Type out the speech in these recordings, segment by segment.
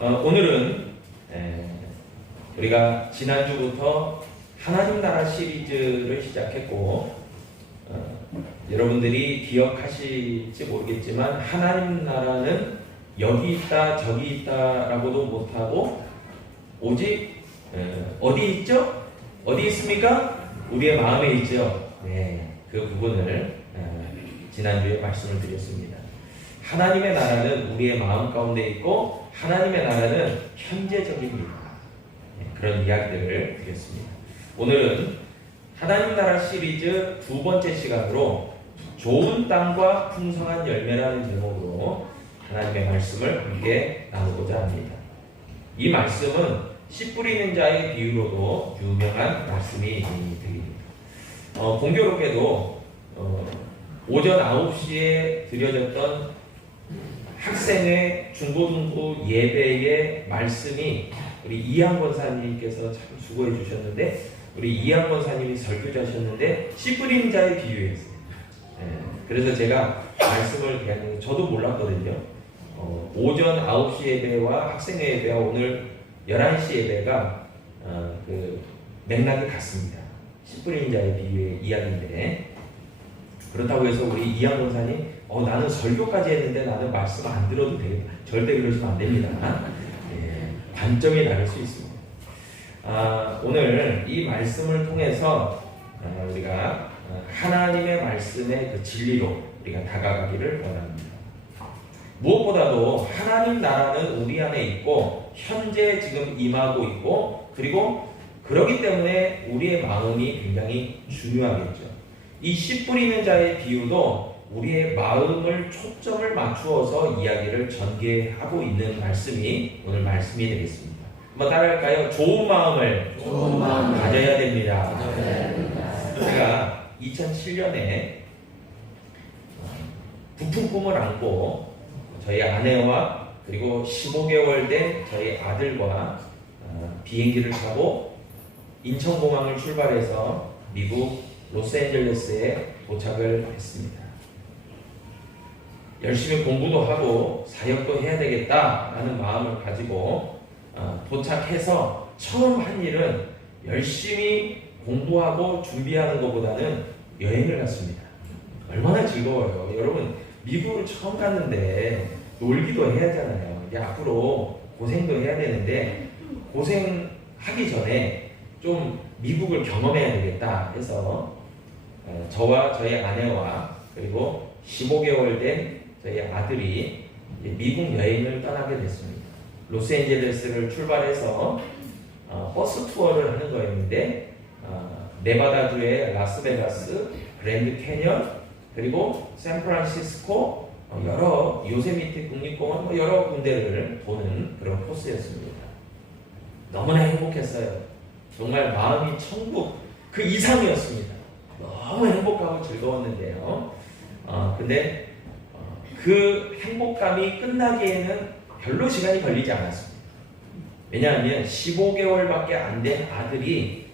오늘은 우리가 지난주부터 하나님 나라 시리즈를 시작했고 여러분들이 기억하실지 모르겠지만 하나님 나라는 여기 있다 저기 있다라고도 못하고 오직 어디 있죠? 어디 있습니까? 우리의 마음에 있죠. 네, 그 부분을 지난주에 말씀을 드렸습니다. 하나님의 나라는 우리의 마음 가운데 있고 하나님의 나라는 현재적입니다. 그런 이야기들을 드렸습니다. 오늘은 하나님 나라 시리즈 두 번째 시간으로 좋은 땅과 풍성한 열매라는 제목으로 하나님의 말씀을 함께 나누고자 합니다. 이 말씀은 씨 뿌리는 자의 비유로도 유명한 말씀이 드립니다. 공교롭게도 오전 9시에 드려졌던 학생의 중고등부 예배의 말씀이 우리 이한 권사님께서 참 수고해 주셨는데 우리 이한 권사님이 설교자셨는데 씨 뿌리는 자의 비유였어요. 그래서 제가 말씀을 그냥 저도 몰랐거든요. 오전 9시 예배와 학생의 예배와 오늘 11시 예배가 그 맥락이 같습니다. 씨 뿌리는 자의 비유의 이야기인데 그렇다고 해서 우리 이한 권사님 나는 설교까지 했는데 나는 말씀 안 들어도 되겠다. 절대 그러시면 안 됩니다. 관점이 다를 수 있습니다. 오늘 이 말씀을 통해서 우리가 하나님의 말씀의 그 진리로 우리가 다가가기를 원합니다. 무엇보다도 하나님 나라는 우리 안에 있고 현재 지금 임하고 있고 그리고 그러기 때문에 우리의 마음이 굉장히 중요하겠죠. 이 씨 뿌리는 자의 비유도 우리의 마음을 초점을 맞추어서 이야기를 전개하고 있는 말씀이 오늘 말씀이 되겠습니다. 한번 따라할까요? 좋은 마음을 가져야 됩니다. 제가 2007년에 부푼 꿈을 안고 저희 아내와 그리고 15개월 된 저희 아들과 비행기를 타고 인천공항을 출발해서 미국 로스앤젤레스에 도착을 했습니다. 열심히 공부도 하고 사역도 해야 되겠다라는 마음을 가지고 도착해서 처음 한 일은 열심히 공부하고 준비하는 것보다는 여행을 갔습니다. 얼마나 즐거워요. 여러분 미국을 처음 갔는데 놀기도 해야 하잖아요. 이제 앞으로 고생도 해야 되는데 고생하기 전에 좀 미국을 경험해야 되겠다 해서 저와 저희 아내와 그리고 15개월 된 저희 아들이 미국 여행을 떠나게 됐습니다. 로스앤젤레스를 출발해서 버스 투어를 하는 거였는데 네바다주의 라스베가스, 그랜드 캐년, 그리고 샌프란시스코, 여러 요세미티 국립공원 여러 군데를 도는 그런 코스였습니다. 너무나 행복했어요. 정말 마음이 천국 그 이상이었습니다. 너무 행복하고 즐거웠는데요. 근데 그 행복감이 끝나기에는 별로 시간이 걸리지 않았습니다. 왜냐하면 15개월밖에 안 된 아들이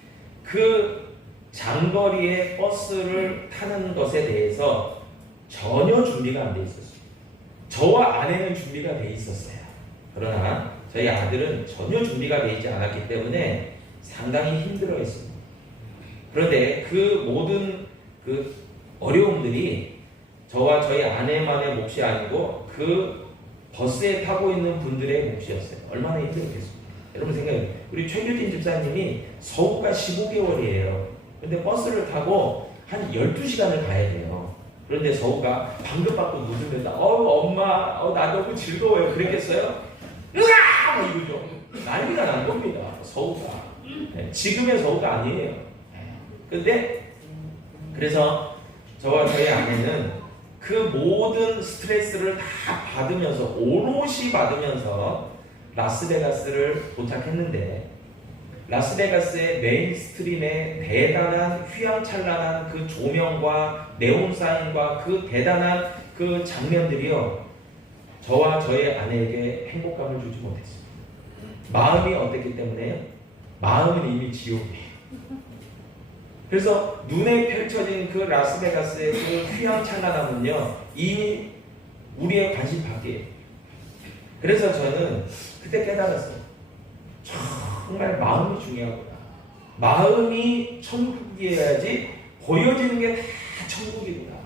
그 장거리의 버스를 타는 것에 대해서 전혀 준비가 안 돼 있었어요. 저와 아내는 준비가 돼 있었어요. 그러나 저희 아들은 전혀 준비가 되지 않았기 때문에 상당히 힘들어했습니다. 그런데 그 모든 그 어려움들이 저와 저희 아내만의 몫이 아니고 그 버스에 타고 있는 분들의 몫이었어요. 얼마나 힘들었겠습니까? 여러분 생각해요. 우리 최규진 집사님이 서울가 15개월이에요. 근데 버스를 타고 한 12시간을 가야 돼요. 그런데 서울가 방금 받고 누르면서 엄마 나 너무 즐거워요. 그랬겠어요? 으아! 이거죠. 난리가 난 겁니다. 서울가. 지금의 서울가 아니에요. 근데 그래서 저와 저희 아내는 그 모든 스트레스를 다 받으면서 오롯이 받으면서 라스베가스를 도착했는데 라스베가스의 메인스트림의 대단한 휘황찬란한 그 조명과 네온사인과 그 대단한 그 장면들이요 저와 저의 아내에게 행복감을 주지 못했습니다. 마음이 어땠기 때문에요? 마음은 이미 지옥이에요. 그래서 눈에 펼쳐진 그 라스베가스의 그 휘황찬란함은요 이미 우리의 관심 밖이에요. 그래서 저는 그때 깨달았어요. 정말 마음이 중요하구나. 마음이 천국이어야지 보여지는 게 다 천국이구나.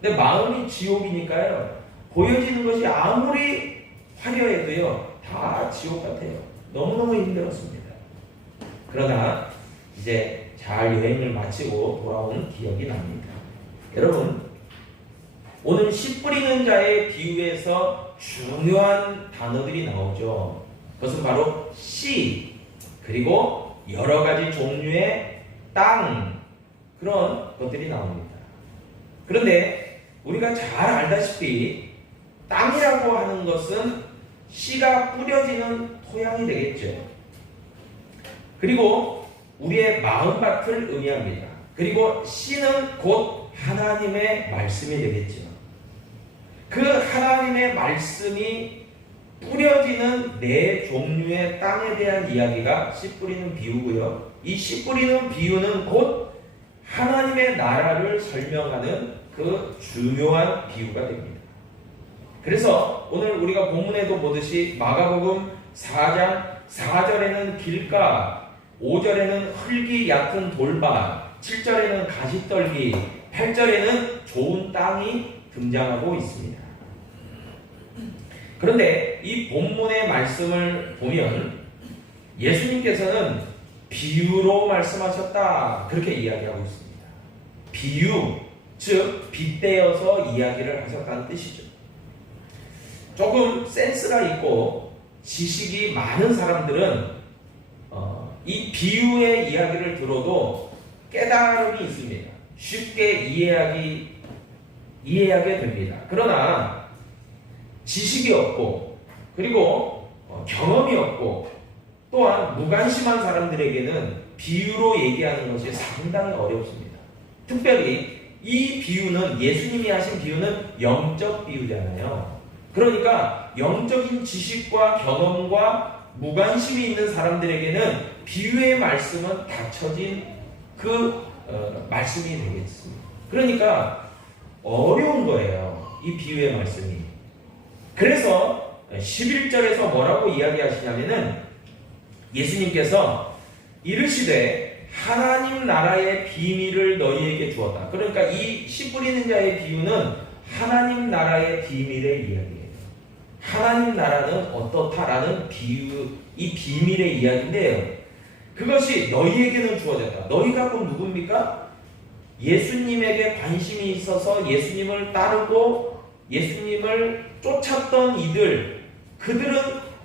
근데 마음이 지옥이니까요. 보여지는 것이 아무리 화려해도요. 다 지옥 같아요. 너무너무 힘들었습니다. 그러나 이제 잘 여행을 마치고 돌아온 기억이 납니다. 여러분, 오늘 씨 뿌리는 자의 비유에서 중요한 단어들이 나오죠. 그것은 바로 씨, 그리고 여러 가지 종류의 땅, 그런 것들이 나옵니다. 그런데 우리가 잘 알다시피 땅이라고 하는 것은 씨가 뿌려지는 토양이 되겠죠. 그리고 우리의 마음밭을 의미합니다. 그리고 씨는 곧 하나님의 말씀이 되겠죠. 그 하나님의 말씀이 뿌려지는 네 종류의 땅에 대한 이야기가 씨 뿌리는 비유고요. 이 씨 뿌리는 비유는 곧 하나님의 나라를 설명하는 그 중요한 비유가 됩니다. 그래서 오늘 우리가 본문에도 보듯이 마가복음 4장 4절에는 길가, 5절에는 흙이 얕은 돌밭, 7절에는 가시떨기, 8절에는 좋은 땅이 등장하고 있습니다. 그런데 이 본문의 말씀을 보면 예수님께서는 비유로 말씀하셨다, 그렇게 이야기하고 있습니다. 비유, 즉 빗대어서 이야기를 하셨다는 뜻이죠. 조금 센스가 있고 지식이 많은 사람들은 이 비유의 이야기를 들어도 깨달음이 있습니다. 쉽게 이해하게 됩니다. 그러나 지식이 없고 그리고 경험이 없고 또한 무관심한 사람들에게는 비유로 얘기하는 것이 상당히 어렵습니다. 특별히 이 비유는, 예수님이 하신 비유는 영적 비유잖아요. 그러니까 영적인 지식과 경험과 무관심이 있는 사람들에게는 비유의 말씀은 닫혀진 그 말씀이 되겠습니다. 그러니까 어려운 거예요, 이 비유의 말씀이. 그래서 11절에서 뭐라고 이야기하시냐면은 예수님께서 이르시되 하나님 나라의 비밀을 너희에게 주었다. 그러니까 이 씨 뿌리는 자의 비유는 하나님 나라의 비밀의 이야기예요. 하나님 나라는 어떻다라는 비유, 이 비밀의 이야기인데요. 그것이 너희에게는 주어졌다. 너희가 그럼 누굽니까? 예수님에게 관심이 있어서 예수님을 따르고 예수님을 쫓았던 이들, 그들은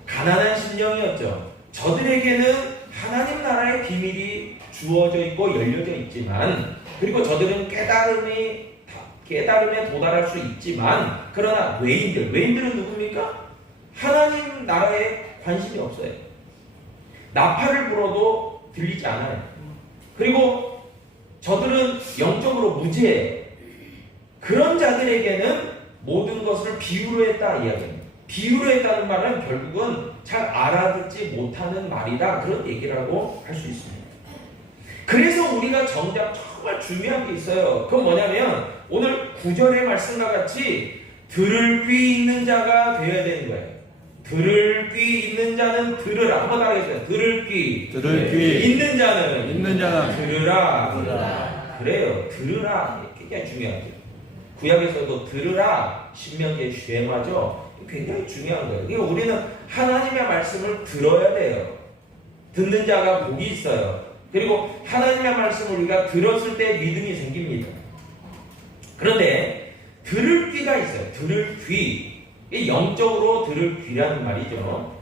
가난한 심령이었죠. 저들에게는 하나님 나라의 비밀이 주어져 있고 열려져 있지만, 그리고 저들은 깨달음에 도달할 수 있지만, 그러나 외인들은 누굽니까? 하나님 나라에 관심이 없어요. 나팔을 불어도 들리지 않아요. 그리고 저들은 영적으로 무지해요. 그런 자들에게는 모든 것을 비유로 했다 이야기입니다. 비유로 했다는 말은 결국은 잘 알아듣지 못하는 말이다, 그런 얘기라고 할 수 있습니다. 그래서 우리가 정작 정말 중요한 게 있어요. 그건 뭐냐면 오늘 9절의 말씀과 같이 들을 귀 있는 자가 되어야 되는 거예요. 들을 귀 있는 자는 들으라. 한번 따라해주세요. 들을 귀 있는 자는 들으라. 그래요. 들으라. 굉장히 중요하죠. 구약에서도 들으라, 신명기의 쉐마죠. 굉장히 중요한 거예요. 그러니까 우리는 하나님의 말씀을 들어야 돼요. 듣는 자가 복이 있어요. 그리고 하나님의 말씀을 우리가 들었을 때 믿음이 생깁니다. 그런데 들을 귀가 있어요. 들을 귀. 영적으로 들을 귀라는 말이죠.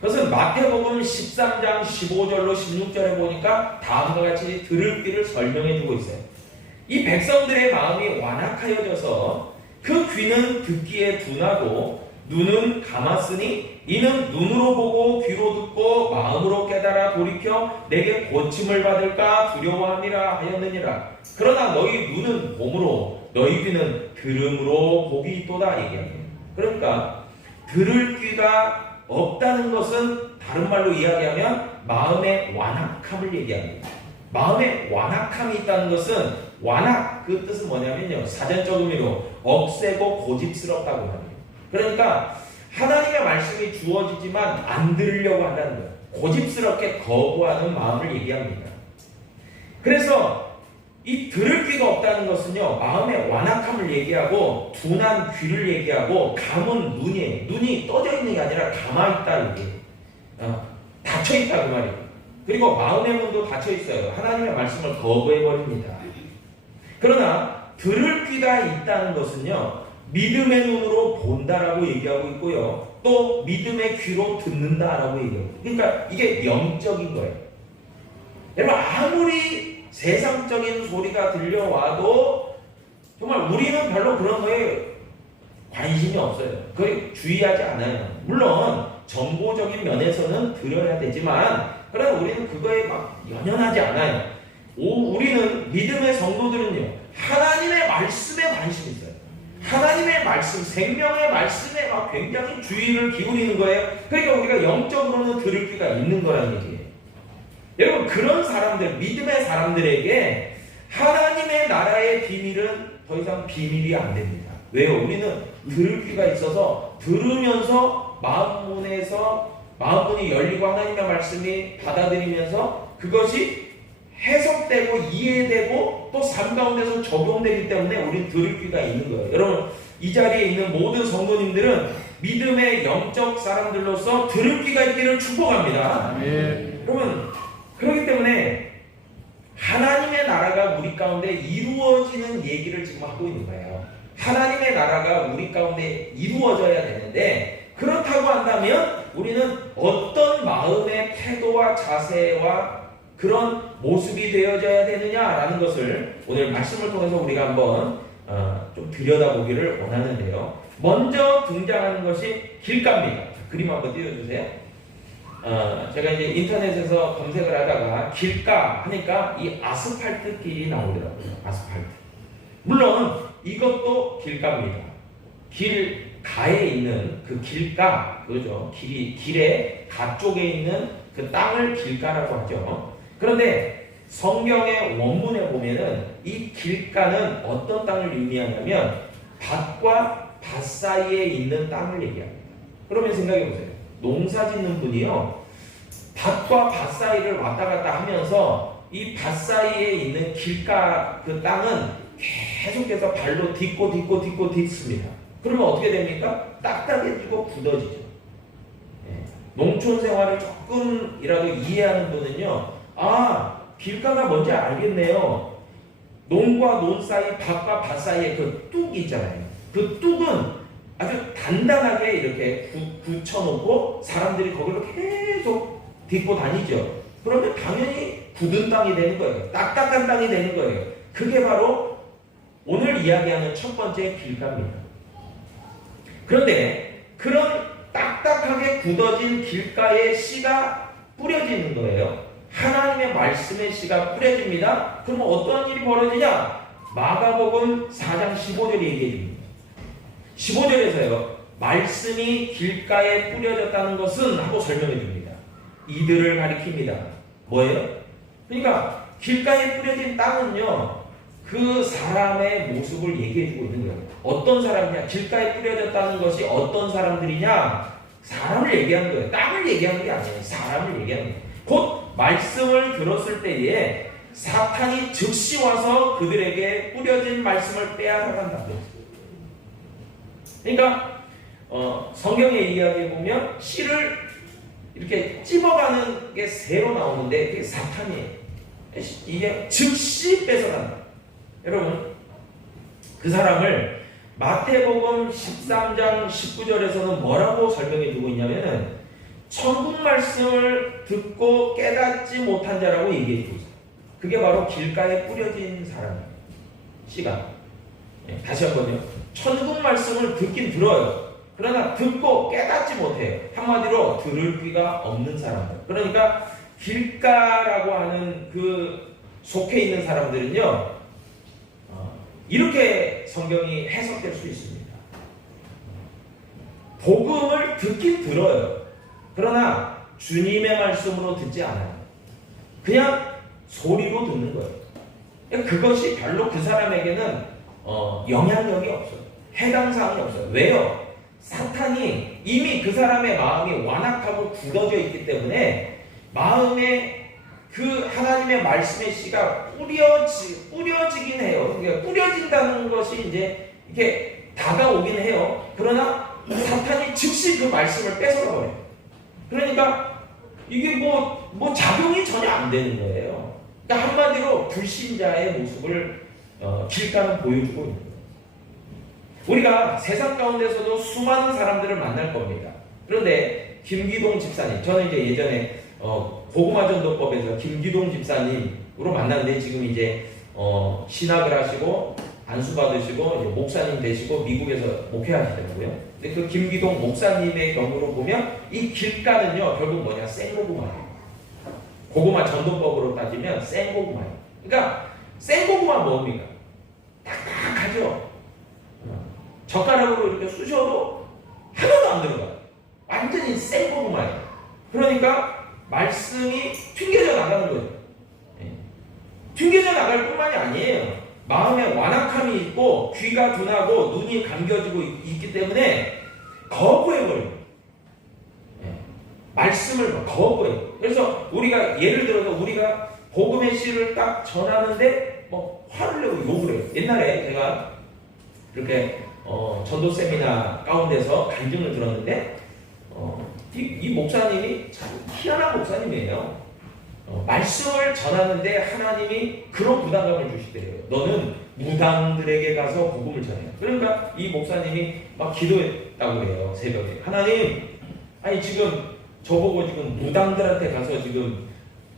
그것은 마태복음 13장 15절로 16절에 보니까 다음과 같이 들을 귀를 설명해 주고 있어요. 이 백성들의 마음이 완악하여져서 그 귀는 듣기에 둔하고 눈은 감았으니 이는 눈으로 보고 귀로 듣고 마음으로 깨달아 돌이켜 내게 고침을 받을까 두려워함이라 하였느니라. 그러나 너희 눈은 봄으로 너희 귀는 들음으로 복이 있도다 얘기합니다. 그러니까 들을 귀가 없다는 것은 다른 말로 이야기하면 마음의 완악함을 얘기합니다. 마음에 완악함이 있다는 것은, 완악, 그 뜻은 뭐냐면요, 사전적 의미로 억세고 고집스럽다고 합니다. 그러니까 하나님의 말씀이 주어지지만 안 들으려고 한다는 거예요. 고집스럽게 거부하는 마음을 얘기합니다. 그래서 이 들을 귀가 없다는 것은요, 마음의 완악함을 얘기하고 둔한 귀를 얘기하고 감은 눈이 떠져 있는 게 아니라 감아 있다 이게 닫혀 있다 그 말이에요. 그리고 마음의 문도 닫혀 있어요. 하나님의 말씀을 거부해 버립니다. 그러나 들을 귀가 있다는 것은요, 믿음의 눈으로 본다라고 얘기하고 있고요, 또 믿음의 귀로 듣는다라고 얘기하고, 그러니까 이게 영적인 거예요. 여러분, 아무리 세상적인 소리가 들려와도 정말 우리는 별로 그런 거에 관심이 없어요. 그걸 주의하지 않아요. 물론 정보적인 면에서는 들어야 되지만, 그러나 우리는 그거에 막 연연하지 않아요. 우리는 믿음의 성도들은요, 하나님의 말씀에 관심이 있어요. 하나님의 말씀, 생명의 말씀에 막 굉장히 주의를 기울이는 거예요. 그러니까 우리가 영적으로는 들을 귀가 있는 거라는 얘기예요. 여러분, 그런 사람들, 믿음의 사람들에게 하나님의 나라의 비밀은 더 이상 비밀이 안 됩니다. 왜요? 우리는 들을 귀가 있어서 들으면서 마음문이 열리고 하나님의 말씀이 받아들이면서 그것이 해석되고 이해되고 또 삶 가운데서 적용되기 때문에 우리는 들을 귀가 있는 거예요. 여러분, 이 자리에 있는 모든 성도님들은 믿음의 영적 사람들로서 들을 귀가 있기를 축복합니다. 여러분, 그렇기 때문에 하나님의 나라가 우리 가운데 이루어지는 얘기를 지금 하고 있는 거예요. 하나님의 나라가 우리 가운데 이루어져야 되는데, 그렇다고 한다면 우리는 어떤 마음의 태도와 자세와 그런 모습이 되어져야 되느냐라는 것을 오늘 말씀을 통해서 우리가 한번 좀 들여다보기를 원하는데요. 먼저 등장하는 것이 길가입니다. 그림 한번 띄워주세요. 제가 이제 인터넷에서 검색을 하다가 길가 하니까 이 아스팔트 길이 나오더라고요. 아스팔트. 물론 이것도 길가입니다. 길가에 있는 그 길가, 그죠? 길의 가 쪽에 있는 그 땅을 길가라고 하죠. 그런데 성경의 원문에 보면은 이 길가는 어떤 땅을 의미하냐면 밭과 밭 사이에 있는 땅을 얘기합니다. 그러면 생각해 보세요. 농사 짓는 분이요, 밭과 밭 사이를 왔다 갔다 하면서 이 밭 사이에 있는 길가 그 땅은 계속해서 발로 딛습니다. 그러면 어떻게 됩니까? 딱딱해지고 굳어지죠. 농촌 생활을 조금이라도 이해하는 분은요, 길가가 뭔지 알겠네요. 논과 논 사이, 밭과 밭 사이에 그 뚝이 있잖아요. 그 뚝은 아주 단단하게 이렇게 굳혀놓고 사람들이 거기로 계속 딛고 다니죠. 그러면 당연히 굳은 땅이 되는 거예요. 딱딱한 땅이 되는 거예요. 그게 바로 오늘 이야기하는 첫 번째 길가입니다. 그런데 그런 딱딱하게 굳어진 길가에 씨가 뿌려지는 거예요. 하나님의 말씀의 씨가 뿌려집니다. 그러면 어떤 일이 벌어지냐? 마가복음 4장 15절에 얘기해 줍니다. 15절에서요, 말씀이 길가에 뿌려졌다는 것은 하고 설명해 줍니다. 이들을 가리킵니다. 뭐예요? 그러니까 길가에 뿌려진 땅은요, 그 사람의 모습을 얘기해 주고 있는 거예요. 어떤 사람이냐? 길가에 뿌려졌다는 것이 어떤 사람들이냐? 사람을 얘기하는 거예요. 땅을 얘기하는 게 아니에요. 사람을 얘기하는 거예요. 곧 말씀을 들었을 때에 사탄이 즉시 와서 그들에게 뿌려진 말씀을 빼앗아간다고. 그러니까 성경의 이야기에 보면 씨를 이렇게 찝어가는 게 새로 나오는데 그게 사탄이에요. 이게 즉시 뺏어간다. 여러분, 그 사람을 마태복음 13장 19절에서는 뭐라고 설명해 주고 있냐면은 천국 말씀을 듣고 깨닫지 못한 자라고 얘기해 주고 있어요. 그게 바로 길가에 뿌려진 사람이에요. 씨가. 다시 한번요. 천국 말씀을 듣긴 들어요. 그러나 듣고 깨닫지 못해요. 한마디로 들을 귀가 없는 사람들. 그러니까 길가라고 하는 그 속해 있는 사람들은요, 이렇게 성경이 해석될 수 있습니다. 복음을 듣긴 들어요. 그러나 주님의 말씀으로 듣지 않아요. 그냥 소리로 듣는 거예요. 그것이 별로 그 사람에게는 영향력이 없어요. 해당 사항이 없어요. 왜요? 사탄이 이미 그 사람의 마음이 완악하고 굳어져 있기 때문에 마음에 그 하나님의 말씀의 씨가 뿌려지긴 해요. 그러니까 뿌려진다는 것이 이제 이렇게 다가오긴 해요. 그러나 사탄이 즉시 그 말씀을 뺏어가 버려요. 그러니까 이게 뭐 작용이 전혀 안 되는 거예요. 그러니까 한마디로 불신자의 모습을 길가는 보여주고 있는 거예요. 우리가 세상 가운데서도 수많은 사람들을 만날 겁니다. 그런데 김기동 집사님, 저는 이제 예전에 고구마전도법에서 김기동 집사님으로 만났는데 지금 이제 신학을 하시고 안수 받으시고 이제 목사님 되시고 미국에서 목회하시더라고요. 근데 그 김기동 목사님의 경우로 보면 이 길가는요 결국 뭐냐, 생고구마예요. 고구마 전도법으로 따지면 생고구마예요. 그러니까 생고구마 뭡니까? 딱딱하죠. 젓가락으로 이렇게 쑤셔도 하나도 안 들어가요. 완전히 생고구마예요. 그러니까 말씀이 튕겨져 나가는 거죠. 튕겨져 나갈 뿐만이 아니에요. 마음에 완악함이 있고 귀가 둔하고 눈이 감겨지고 있기 때문에 거부해버려요. 말씀을 거부해요. 그래서 우리가 예를 들어서 우리가 복음의 씨를 딱 전하는데 화를 내고 욕을 해요. 옛날에 제가 이렇게 전도 세미나 가운데서 간증을 들었는데 이 목사님이 참 희한한 목사님이에요. 말씀을 전하는데 하나님이 그런 부담감을 주시더래요. 너는 무당들에게 가서 복음을 전해요. 그러니까 이 목사님이 막 기도했다고 해요. 새벽에. 하나님, 아니 지금 저보고 지금 무당들한테 가서 지금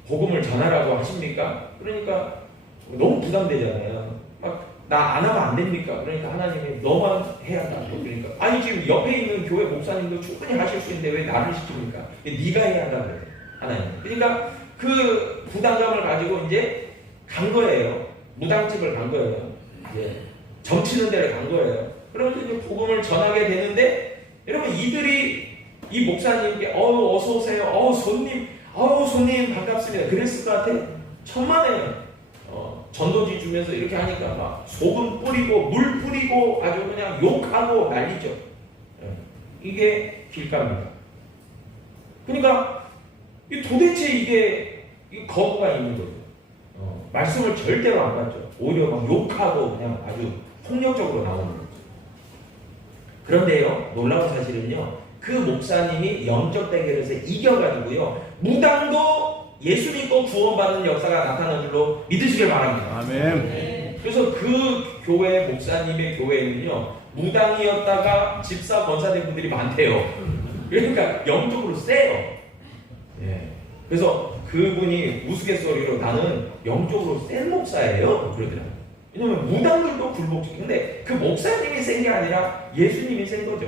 복음을 전하라고 하십니까? 그러니까 너무 부담되잖아요. 막 나 안 하면 안 됩니까? 그러니까 하나님이 너만 해야 한다고. 그러니까 아니 지금 옆에 있는 교회 목사님도 충분히 하실 수 있는데 왜 나를 시킵니까? 네가 해야 한다고 그래요. 하나님. 그러니까 그 부담감을 가지고 이제 간 거예요. 무당집을 간 거예요. 이제 점치는 데를 간 거예요. 그러면서 이제 복음을 전하게 되는데 여러분 이들이 이 목사님께 어서 오세요. 손님 반갑습니다. 그랬을 것 같아. 천만에요. 전도지 주면서 이렇게 하니까 막 소금 뿌리고 물 뿌리고 아주 그냥 욕하고 난리죠. 이게 길가입니다. 그러니까 도대체 이게 거부가 있는 거죠. 말씀을 절대로 안 받죠. 오히려 막 욕하고 그냥 아주 폭력적으로 나오는 거죠. 그런데요, 놀라운 사실은요, 그 목사님이 영적 대결에서 이겨가지고요, 무당도 예수 믿고 구원받는 역사가 나타난 줄로 믿으시길 바랍니다. 아멘. 그래서 그 교회 목사님의 교회는요, 무당이었다가 집사 권사된 분들이 많대요. 그러니까 영적으로 세요. 그래서 그분이 우스갯소리로 나는 영적으로 센 목사예요 그러더라고요. 왜냐면 무당들도 굴복시키고, 근데 그 목사님이 센 게 아니라 예수님이 센 거죠.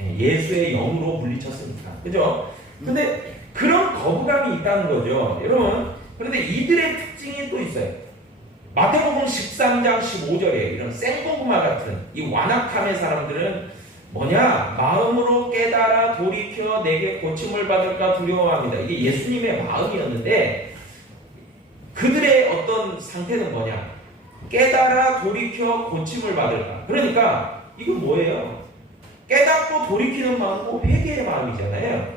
예수의 영으로 물리쳤으니까. 그죠? 근데 그런 거부감이 있다는 거죠. 여러분, 그런데 이들의 특징이 또 있어요. 마태복음 13장 15절에 이런 생고구마 같은 이 완악함의 사람들은 뭐냐? 마음으로 깨달아 돌이켜 내게 고침을 받을까 두려워합니다. 이게 예수님의 마음이었는데 그들의 어떤 상태는 뭐냐? 깨달아 돌이켜 고침을 받을까. 그러니까 이건 뭐예요? 깨닫고 돌이키는 마음은 회개의 마음이잖아요.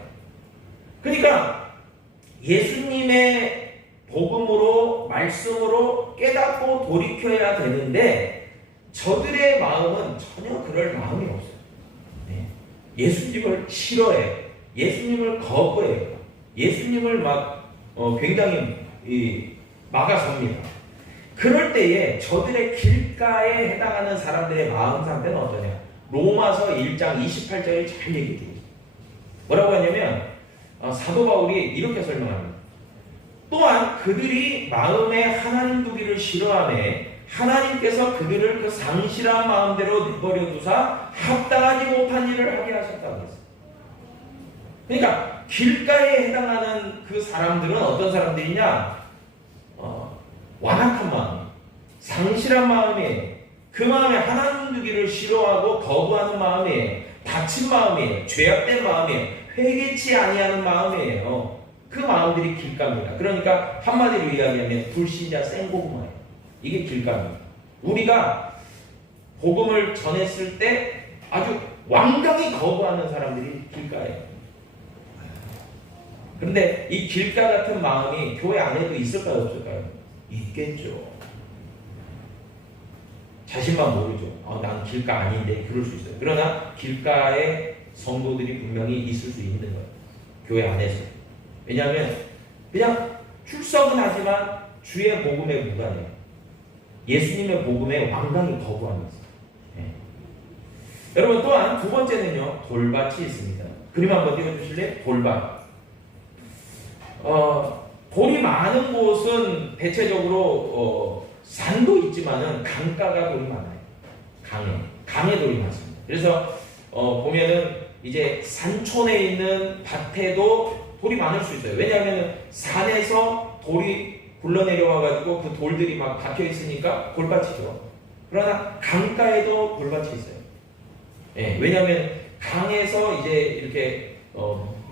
그러니까 예수님의 복음으로 말씀으로 깨닫고 돌이켜야 되는데 저들의 마음은 전혀 그럴 마음이 없어요. 예수님을 싫어해요. 예수님을 거부해요. 예수님을 굉장히 막아섭니다. 그럴 때에 저들의 길가에 해당하는 사람들의 마음 상태는 어떠냐? 로마서 1장 28절에 잘 얘기해 주고 있어요. 뭐라고 하냐면 사도 바울이 이렇게 설명합니다. 또한 그들이 마음에 하나님 두기를 싫어하며 하나님께서 그들을 그 상실한 마음대로 내버려 두사 합당하지 못한 일을 하게 하셨다고 했어요. 그러니까 길가에 해당하는 그 사람들은 어떤 사람들이냐? 완악한 마음, 상실한 마음이에요. 그 마음에 하나님 두기를 싫어하고 거부하는 마음이에요. 다친 마음이에요. 죄악된 마음이에요. 회개치 아니하는 마음이에요. 그 마음들이 길가입니다. 그러니까 한마디로 이야기하면 불신자 생고구마예요. 이게 길가입니다. 우리가 복음을 전했을 때 아주 완강히 거부하는 사람들이 길가예요. 그런데 이 길가 같은 마음이 교회 안에도 있을까요, 없을까요? 있겠죠. 자신만 모르죠. 난 길가 아닌데 그럴 수 있어요. 그러나 길가에 성도들이 분명히 있을 수 있는 거예요. 교회 안에서. 왜냐하면 그냥 출석은 하지만 주의 복음에 무관해요. 예수님의 복음에 완강히 거부하는 있어요. 여러분 또한 두 번째는요, 돌밭이 있습니다. 그림 한번 띄워주실래요? 돌밭. 돌이 많은 곳은 대체적으로 산도 있지만은 강가가 돌이 많아요. 강에 돌이 많습니다. 그래서 보면은 이제 산촌에 있는 밭에도 돌이 많을 수 있어요. 왜냐하면 산에서 돌이 굴러내려와가지고 그 돌들이 막 박혀 있으니까 돌밭이죠. 그러나 강가에도 돌밭이 있어요. 왜냐하면 강에서 이제 이렇게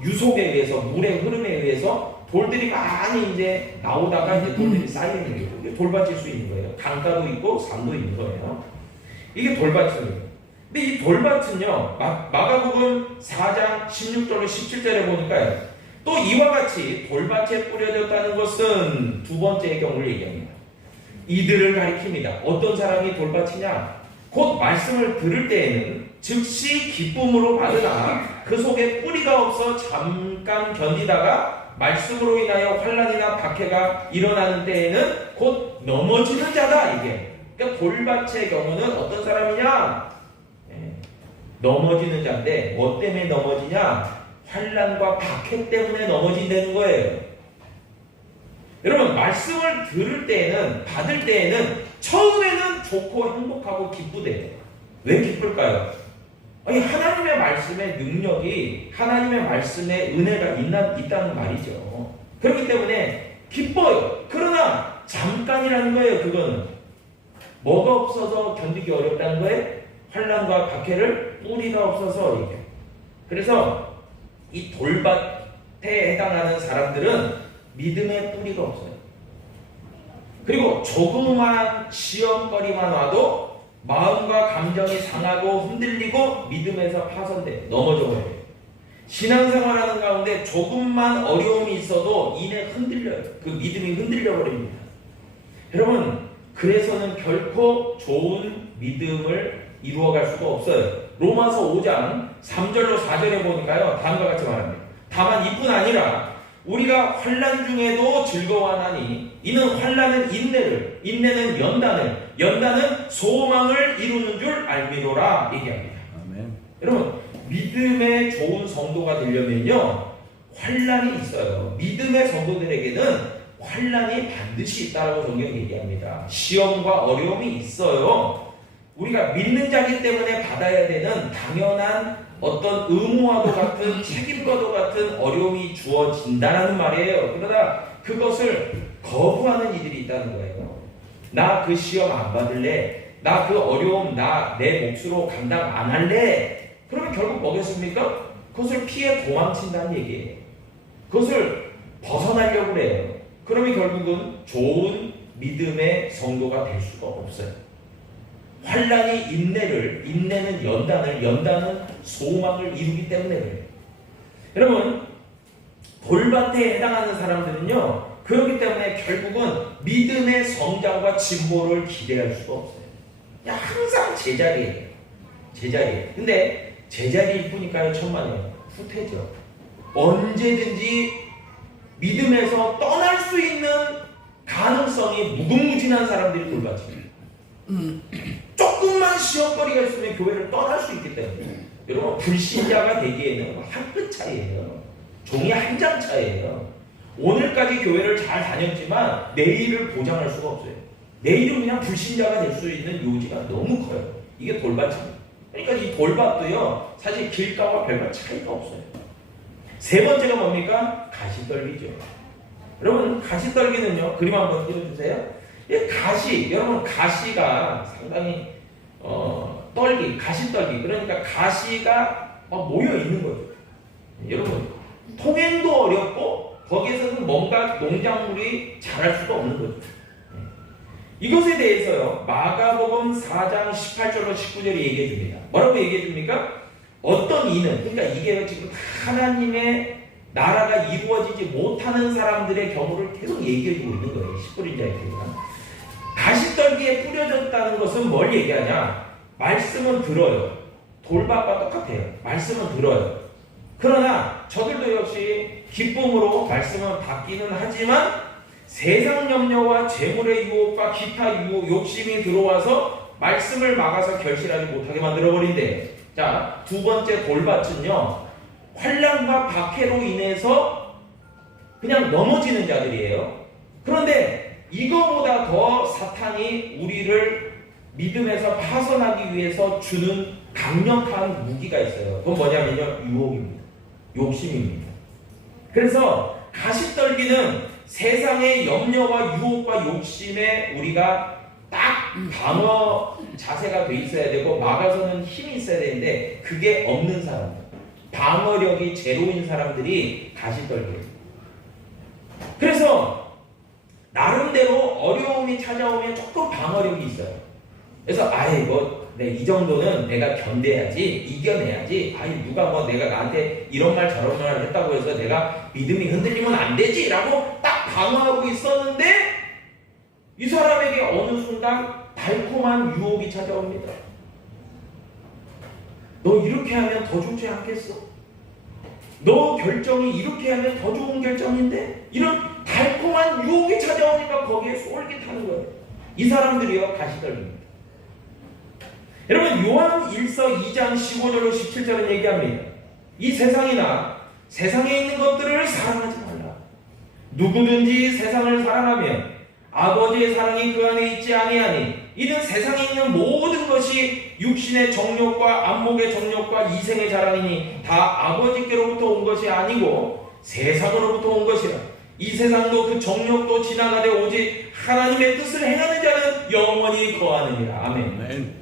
유속에 의해서, 물의 흐름에 의해서 돌들이 많이 이제 나오다가 이제 돌들이 쌓이는 거예요. 돌밭일 수 있는 거예요. 강가도 있고 산도 있는 거예요. 이게 돌밭입니다. 근데 이 돌밭은요, 마가복음 4장 16절로 17절에 보니까 또 이와 같이 돌밭에 뿌려졌다는 것은 두 번째의 경우를 얘기합니다. 이들을 가리킵니다. 어떤 사람이 돌밭이냐? 곧 말씀을 들을 때에는 즉시 기쁨으로 받으나 그 속에 뿌리가 없어 잠깐 견디다가 말씀으로 인하여 환난이나 박해가 일어나는 때에는 곧 넘어지는 자다. 이게 그러니까 돌밭의 경우는 어떤 사람이냐? 넘어지는 자인데 뭐 때문에 넘어지냐? 환난과 박해 때문에 넘어진다는 거예요. 여러분 말씀을 들을 때에는, 받을 때에는 처음에는 좋고 행복하고 기쁘대요. 왜 기쁠까요? 아니, 하나님의 말씀의 능력이, 하나님의 말씀의 은혜가 있다는 말이죠. 그렇기 때문에 기뻐요. 그러나 잠깐이라는 거예요. 그거는 뭐가 없어서 견디기 어렵다는 거예요? 환난과 박해를, 뿌리가 없어서 이게. 그래서 이 돌밭에 해당하는 사람들은 믿음의 뿌리가 없어요. 그리고 조그만 시험거리만 와도 마음과 감정이 상하고 흔들리고 믿음에서 파손돼 넘어져버려요. 신앙생활하는 가운데 조금만 어려움이 있어도 이내 흔들려요. 그 믿음이 흔들려 버립니다. 여러분, 그래서는 결코 좋은 믿음을 이루어갈 수가 없어요. 로마서 5장 3절로 4절에 보니까요, 다음과 같이 말합니다. 다만 이뿐 아니라 우리가 환난 중에도 즐거워하나니 이는 환난은 인내를, 인내는 연단을, 연단은 소망을 이루는 줄 알미로라 얘기합니다. 아멘. 여러분, 믿음의 좋은 성도가 되려면요, 환난이 있어요. 믿음의 성도들에게는 환난이 반드시 있다라고 성경이 얘기합니다. 시험과 어려움이 있어요. 우리가 믿는 자기 때문에 받아야 되는 당연한 어떤 의무와도 같은 책임과도 같은 어려움이 주어진다는 말이에요. 그러나 그것을 거부하는 이들이 있다는 거예요. 나 그 시험 안 받을래. 나 그 어려움 내 몫으로 감당 안 할래. 그러면 결국 뭐겠습니까? 그것을 피해 도망친다는 얘기예요. 그것을 벗어나려고 그래요. 그러면 결국은 좋은 믿음의 성도가 될 수가 없어요. 환난이 인내를, 인내는 연단을, 연단은 소망을 이루기 때문에 그래요. 여러분, 돌밭에 해당하는 사람들은요, 그렇기 때문에 결국은 믿음의 성장과 진보를 기대할 수가 없어요. 그냥 항상 제자리예요. 제자리예요. 근데 제자리일 뿐이니까요, 천만에요. 후퇴죠. 언제든지 믿음에서 떠날 수 있는 가능성이 무궁무진한 사람들이 돌밭입니다. 조금만 시험거리가 있으면 교회를 떠날 수 있기 때문에. 여러분, 불신자가 되기에는 한 끗 차이예요. 종이 한 장 차이예요. 오늘까지 교회를 잘 다녔지만 내일을 보장할 수가 없어요. 내일은 그냥 불신자가 될 수 있는 요지가 너무 커요. 이게 돌밭입니다. 그러니까 이 돌밭도요, 사실 길가와 별반 차이가 없어요. 세 번째가 뭡니까? 가시떨기죠. 여러분, 가시떨기는요, 그림 한번 띄워주세요. 가시, 여러분, 가시가 상당히 떨기, 가시떨기, 그러니까 가시가 막 모여 있는 거죠. 여러분, 통행도 어렵고 거기에서는 뭔가 농작물이 자랄 수가 없는 거죠. 이것에 대해서요, 마가복음 4장 18절로 19절이 얘기해 줍니다. 뭐라고 얘기해 줍니까? 어떤 이는, 그러니까 이게 지금 하나님의 나라가 이루어지지 못하는 사람들의 경우를 계속 얘기해주고 있는 거예요. 10불인자의 경우가. 가시떨기에 뿌려졌다는 것은 뭘 얘기하냐? 말씀은 들어요. 돌밭과 똑같아요. 말씀은 들어요. 그러나 저들도 역시 기쁨으로 말씀은 받기는 하지만 세상 염려와 재물의 유혹과 기타 유혹, 욕심이 들어와서 말씀을 막아서 결실하지 못하게 만들어버린대요. 자, 두 번째 돌밭은요, 환난과 박해로 인해서 그냥 넘어지는 자들이에요. 그런데 이거보다 더 사탄이 우리를 믿음에서 파손하기 위해서 주는 강력한 무기가 있어요. 그건 뭐냐면요, 유혹입니다. 욕심입니다. 그래서 가시떨기는 세상의 염려와 유혹과 욕심에 우리가 딱 방어 자세가 돼 있어야 되고 막아서는 힘이 있어야 되는데 그게 없는 사람들, 방어력이 제로인 사람들이 가시떨기예요. 그래서 나름대로 어려움이 찾아오면 조금 방어력이 있어요. 그래서 이 정도는 내가 견뎌야지, 이겨내야지. 누가 내가 나한테 이런 말 저런 말 했다고 해서 내가 믿음이 흔들리면 안 되지라고 딱 방어하고 있었는데 이 사람에게 어느 순간 달콤한 유혹이 찾아옵니다. 너 이렇게 하면 더 좋지 않겠어? 너 결정이 이렇게 하면 더 좋은 결정인데? 이런 달콤한 유혹이 찾아오니까 거기에 쏠깃하는 거예요. 이 사람들이요, 가시떨기입니다. 여러분, 요한 1서 2장 15절로 17절은 얘기합니다. 이 세상이나 세상에 있는 것들을 사랑하지 말라. 누구든지 세상을 사랑하면 아버지의 사랑이 그 안에 있지 아니하니 이는 세상에 있는 모든 것이 육신의 정욕과 안목의 정욕과 이생의 자랑이니 다 아버지께로부터 온 것이 아니고 세상으로부터 온 것이라. 이 세상도 그 정욕도 지나가되 오직 하나님의 뜻을 행하는 자는 영원히 거하느니라. 아멘.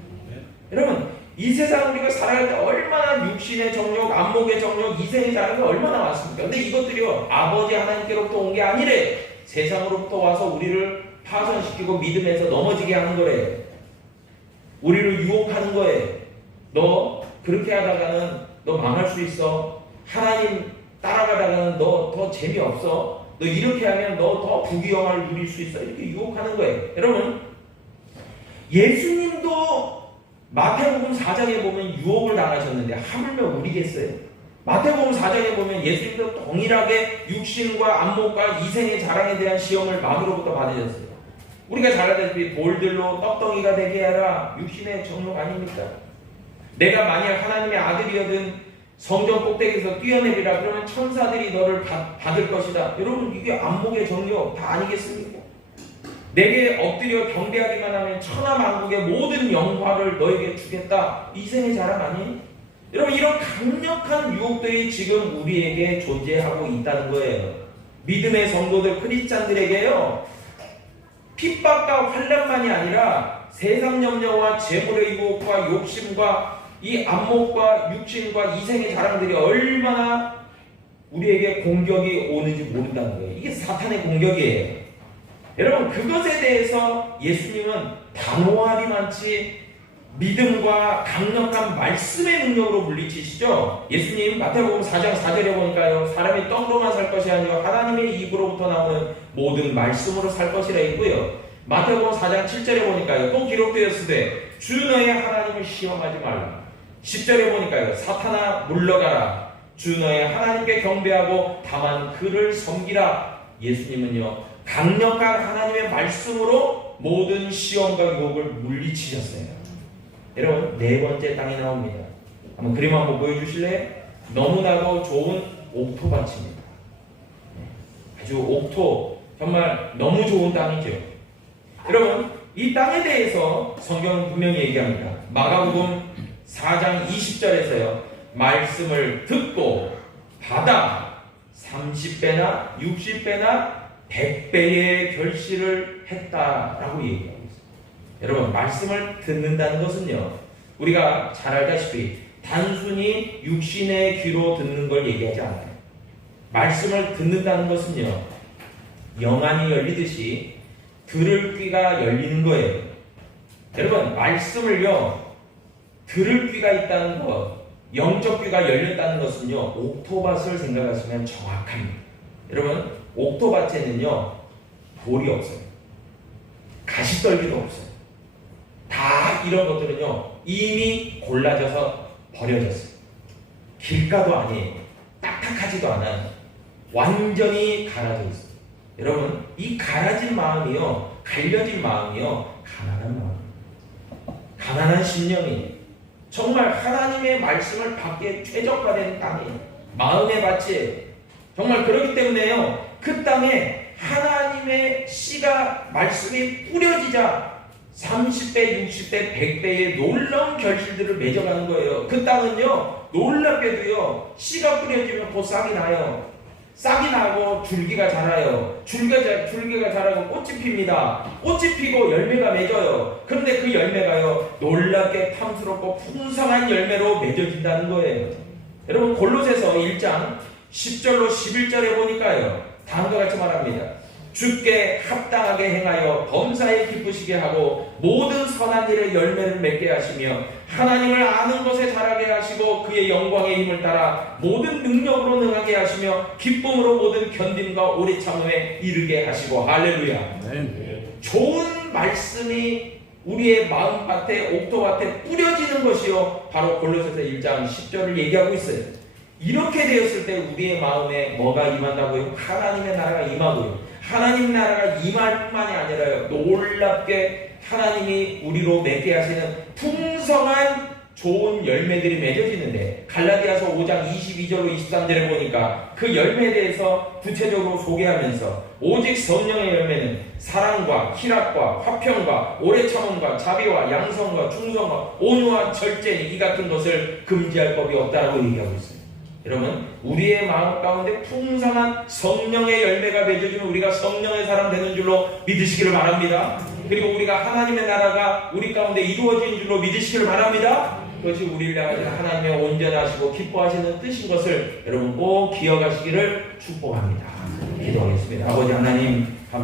여러분, 이 세상 우리가 살아갈 때 얼마나 육신의 정욕, 안목의 정욕, 이생의 자랑이 얼마나 많습니까? 근데 이것들이요, 아버지 하나님께로부터 온 게 아니래. 세상으로부터 와서 우리를 파손시키고 믿음에서 넘어지게 하는 거예요. 우리를 유혹하는 거예요. 너 그렇게 하다가는 너 망할 수 있어. 하나님 따라가다가는 너 더 재미없어. 너 이렇게 하면 너 더 부귀영화를 누릴 수 있어. 이렇게 유혹하는 거예요. 여러분, 예수님도 마태복음 4장에 보면 유혹을 당하셨는데 하물며 우리겠어요? 마태복음 4장에 보면 예수님도 동일하게 육신과 안목과 이생의 자랑에 대한 시험을 마귀로부터 받으셨어요. 우리가 잘 알다시피 돌들로 떡덩이가 되게 하라. 육신의 정욕 아닙니까? 내가 만약 하나님의 아들이어든 성전 꼭대기에서 뛰어내리라 그러면 천사들이 너를 받을 것이다. 여러분, 이게 안목의 정욕 다 아니겠습니까? 내게 엎드려 경배하기만 하면 천하만국의 모든 영화를 너에게 주겠다. 이생의 자랑 아니에요? 여러분, 이런 강력한 유혹들이 지금 우리에게 존재하고 있다는 거예요. 믿음의 성도들 크리스찬들에게요, 핍박과 환난만이 아니라 세상 염려와 재물의 유혹과 욕심과 이 안목과 육신과 이생의 자랑들이 얼마나 우리에게 공격이 오는지 모른다는 거예요. 이게 사탄의 공격이에요. 여러분, 그것에 대해서 예수님은 단호하리만치 믿음과 강력한 말씀의 능력으로 물리치시죠. 예수님 마태복음 4장 4절에 보니까요, 사람이 떡으로만 살 것이 아니라 하나님의 입으로부터 나오는 모든 말씀으로 살 것이라 있고요. 마태복음 4장 7절에 보니까요, 또 기록되었으되 주 너의 하나님을 시험하지 말라. 10절에 보니까요, 사탄아 물러가라. 주 너의 하나님께 경배하고 다만 그를 섬기라. 예수님은요, 강력한 하나님의 말씀으로 모든 시험과 유혹을 물리치셨어요. 여러분, 네 번째 땅이 나옵니다. 한번 그림 한번 보여주실래요? 너무나도 좋은 옥토밭입니다. 아주 옥토, 정말 너무 좋은 땅이죠. 여러분, 이 땅에 대해서 성경은 분명히 얘기합니다. 마가복음 4장 20절에서요, 말씀을 듣고 받아 30배나 60배나 100배의 결실을 했다라고 얘기하고 있습니다. 여러분, 말씀을 듣는다는 것은요, 우리가 잘 알다시피 단순히 육신의 귀로 듣는 걸 얘기하지 않아요. 말씀을 듣는다는 것은요, 영안이 열리듯이 들을 귀가 열리는 거예요. 여러분, 말씀을요, 들을 귀가 있다는 것, 영적 귀가 열렸다는 것은요, 옥토밭을 생각하시면 정확합니다. 여러분, 옥토밭에는요, 돌이 없어요. 가시떨기도 없어요. 다 이런 것들은요, 이미 골라져서 버려졌어요. 길가도 아니에요. 딱딱하지도 않아요. 완전히 갈아져 있어요. 여러분, 이 갈아진 마음이요, 갈려진 마음이요, 가난한 마음이에요. 가난한 심령이에요. 정말 하나님의 말씀을 받기에 최적화된 땅이에요. 마음의 밭이에요. 정말 그렇기 때문에요, 그 땅에 하나님의 씨가, 말씀이 뿌려지자 30배, 60배, 100배의 놀라운 결실들을 맺어가는 거예요. 그 땅은요, 놀랍게도요, 씨가 뿌려지면 곧 싹이 나요. 싹이 나고 줄기가 자라요. 줄기가 자라고 꽃이 핍니다. 꽃이 피고 열매가 맺어요. 그런데 그 열매가요, 놀랍게 탐스럽고 풍성한 열매로 맺어진다는 거예요. 여러분, 골로새서 1장 10절로 11절에 보니까요, 다음과 같이 말합니다. 주께 합당하게 행하여 범사에 기쁘시게 하고 모든 선한 일의 열매를 맺게 하시며 하나님을 아는 것에 자라게 하시고 그의 영광의 힘을 따라 모든 능력으로 능하게 하시며 기쁨으로 모든 견딤과 오래 참음에 이르게 하시고. 할렐루야. 좋은 말씀이 우리의 마음밭에, 옥토밭에 뿌려지는 것이요, 바로 골로새서 1장 10절을 얘기하고 있어요. 이렇게 되었을 때 우리의 마음에 뭐가 임한다고요? 하나님의 나라가 임하고요. 하나님 나라가 임할 뿐만이 아니라요, 놀랍게 하나님이 우리로 맺게 하시는 풍성한 좋은 열매들이 맺어지는데, 갈라디아서 5장 22절로 23절에 보니까 그 열매에 대해서 구체적으로 소개하면서 오직 성령의 열매는 사랑과 희락과 화평과 오래 참음과 자비와 양성과 충성과 온유와 절제, 이 같은 것을 금지할 법이 없다라고 얘기하고 있어요. 여러분, 우리의 마음 가운데 풍성한 성령의 열매가 맺어지면 우리가 성령의 사람 되는 줄로 믿으시기를 바랍니다. 그리고 우리가 하나님의 나라가 우리 가운데 이루어진 줄로 믿으시기를 바랍니다. 그것이 우리를 향하신 하나님의 온전하시고 기뻐하시는 뜻인 것을 여러분 꼭 기억하시기를 축복합니다. 기도하겠습니다. 아버지 하나님, 감사합니다.